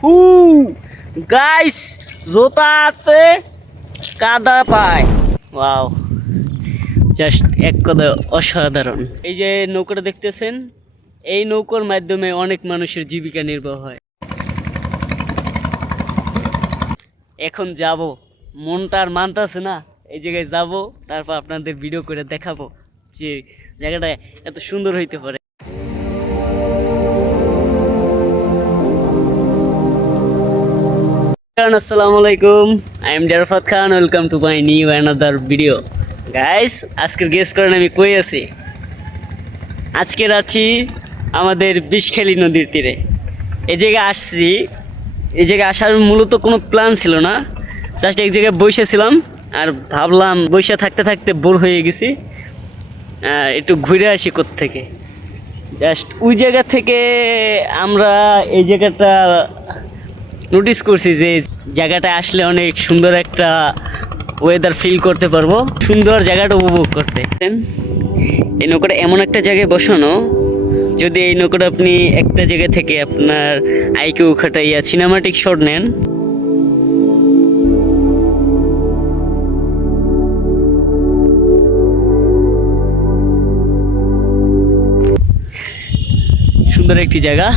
হু guys জোতাতে কাদা পায়। Wow just এক কথা অসাধারণ। এই যে নৌকাটা দেখতেছেন, এই নৌকার মাধ্যমে অনেক মানুষের জীবিকা নির্বাহ হয়। এখন যাব, মনটা আর মানতেছে না, এই জায়গায় যাব, তারপর আপনাদের ভিডিও করে দেখাবো যে জায়গাটা এত সুন্দর হইতে পারে। আসসালামু আলাইকুম। I am Jarfat Khan welcome to my new another video guys আজকের গেস করেন আমি কই আছি? আজকের আছি আমাদের বিষখালী নদীর তীরে। এই জায়গায় আসছি। এই জায়গায় আসার মূলত কোনো প্ল্যান ছিল না। জাস্ট এক জায়গায় বসেছিলাম আর ভাবলাম বসে থাকতে থাকতে বোর হয়ে গেছি। একটু ঘুরে আসি থেকে জাস্ট ওই জায়গা থেকে আমরা এই জায়গাটা নোটিস করছি যে জায়গাটা আসলে অনেক সুন্দর একটা ওয়েদার ফিল করতে পারব। সুন্দর জায়গাটা উপভোগ করতে। এই নৌকাটা এমন একটা জায়গায় বসানো, যদি এই নৌকাটা আপনি একটা জায়গা থেকে আপনার আইকিউ খাটাইয়া সিনেমাটিক শট নেন। সুন্দর একটি জায়গা।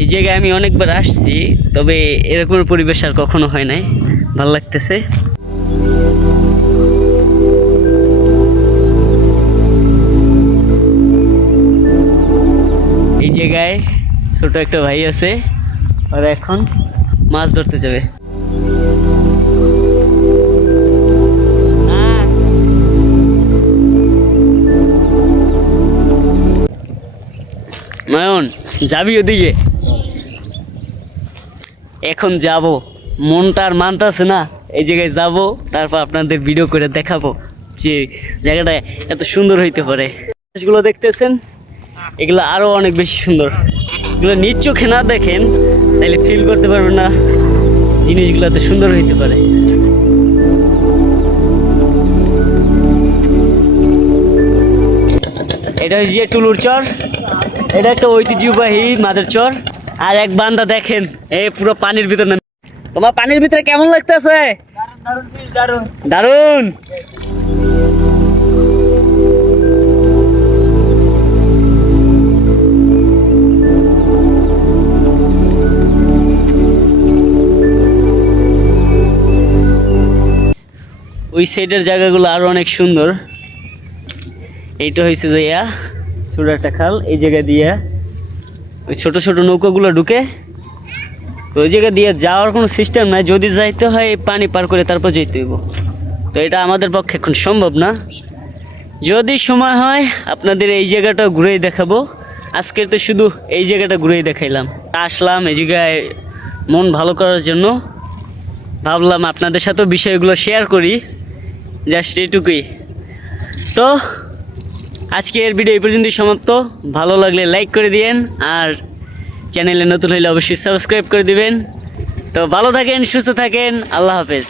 এই জায়গায় আমি অনেকবার আসছি, তবে এরকম পরিবেশ আর কখনো হয় নাই। ভালো লাগতেছে। এই জায়গায় ছোট একটা ভাই আছে আর এখন মাছ ধরতে যাবে। নয়ন যাবি ওদিকে? এখন যাব। মনটা আর মানতেছে না। এই জায়গায় যাব, তারপর আপনাদের ভিডিও করে দেখাবো যে জায়গাটা এত সুন্দর হইতে পারে। জিনিসগুলো দেখতেছেন? এগুলো আরও অনেক বেশি সুন্দর। এগুলো নিজ চোখে না দেখেন তাহলে ফিল করতে পারবেন না জিনিসগুলো এত সুন্দর হইতে পারে। এটা হচ্ছে যে টুলুর চর। এটা একটা ঐতিহ্যবাহী মাদের চর। আর এক বান্দা দেখেন এই পুরো পানির ভিতর নামে তোমার পানির ভিতরে কেমন লাগতেছে? দারুণ ওই সাইডের জায়গাগুলো আরও অনেক সুন্দর। এইটা হয়েছে যে ইয়া, ছোট একটা খাল, এই জায়গা দিয়ে ওই ছোট ছোট নৌকাগুলো ঢুকে, তো ওই জায়গা দিয়ে যাওয়ার কোনো সিস্টেম নাই। যদি যাইতে হয় পানি পার করে তারপর যেতে হইব। তো এটা আমাদের পক্ষে এখন সম্ভব না। যদি সময় হয়, আপনাদের এই জায়গাটা ঘুরেই দেখাবো। আজকের তো শুধু এই জায়গাটা ঘুরেই দেখাইলাম। আসলাম এই জায়গায় মন ভালো করার জন্য। ভাবলাম আপনাদের সাথেও বিষয়গুলো শেয়ার করি। জাস্ট এইটুকুই। তো আজকের ভিডিও এই পর্যন্তই সমাপ্ত। ভালো লাগলে লাইক করে দিয়েন, আর চ্যানেলে নতুন হলে অবশ্যই সাবস্ক্রাইব করে দিবেন। তো ভালো থাকেন, সুস্থ থাকেন, আল্লাহ হাফেজ।